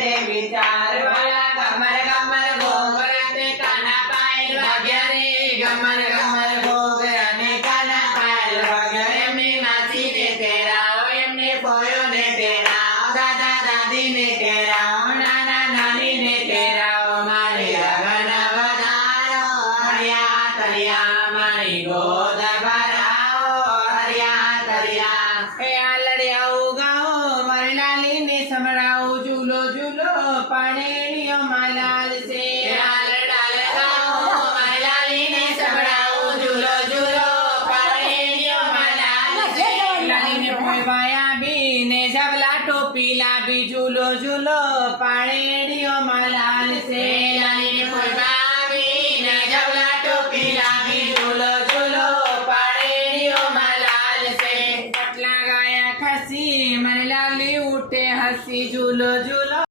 રે વિચાર વાળા ગમર ગમર ઘોઘરા તે કાના પાયલ વાગ્યા રે ગમર ગમર ઘોઘરા ને કાના પાયલ વાગ્યા એમની માસી ને તેરાઓ એમને ફોયો ને તેરાઓ દાદા દાદી ને તેરાઓ નાના નાની ને તેરાઓ મારી લગન વધારો હરિયા તરિયા મારી ગોદ ભરાઓ હરિયા તરિયા એ આલડિયા ઉગાઓ મારી લાલી ને સંભળાવું ઝૂલો ઝૂલો પાણીઓ માલાલ છે આલડાલ ગાઓ મારી લાલી ને સંભળાવું ઝૂલો ઝૂલો પાણીઓ માલાલ છે લાલી ને ફોયવાયા બી ને જબલા ટોપી લાવી ઝૂલો ઝૂલો પાણીઓ માલાલ છે